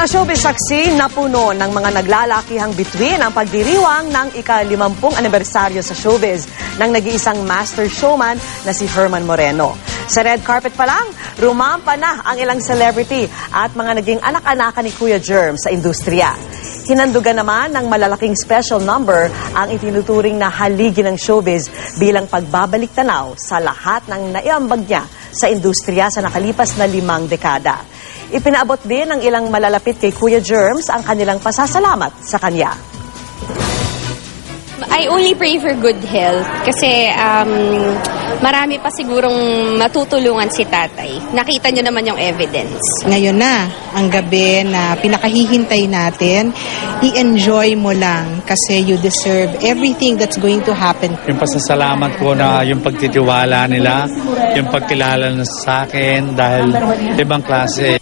Sa showbiz saksi, napuno ng mga naglalakihang bituin ang pagdiriwang ng ika-50 anibersaryo sa showbiz ng nag-iisang master showman na si Herman Moreno. Sa red carpet pa lang, rumampa na ang ilang celebrity at mga naging anak-anakan ni Kuya Germ sa industriya. Hinandugan naman ng malalaking special number ang itinuturing na haligi ng showbiz bilang pagbabalik tanaw sa lahat ng naiambag niya sa industriya sa nakalipas na 5 dekada. Ipinaabot din ng ilang malalapit kay Kuya Germs ang kanilang pasasalamat sa kanya. I only pray for good health kasi marami pa sigurong matutulungan si tatay. Nakita nyo naman yung evidence. Ngayon na, ang gabi na pinakahihintay natin, i-enjoy mo lang kasi you deserve everything that's going to happen. Yung pasasalamat ko na yung pagtitiwala nila, yung pagkilala na sa akin dahil ibang klase.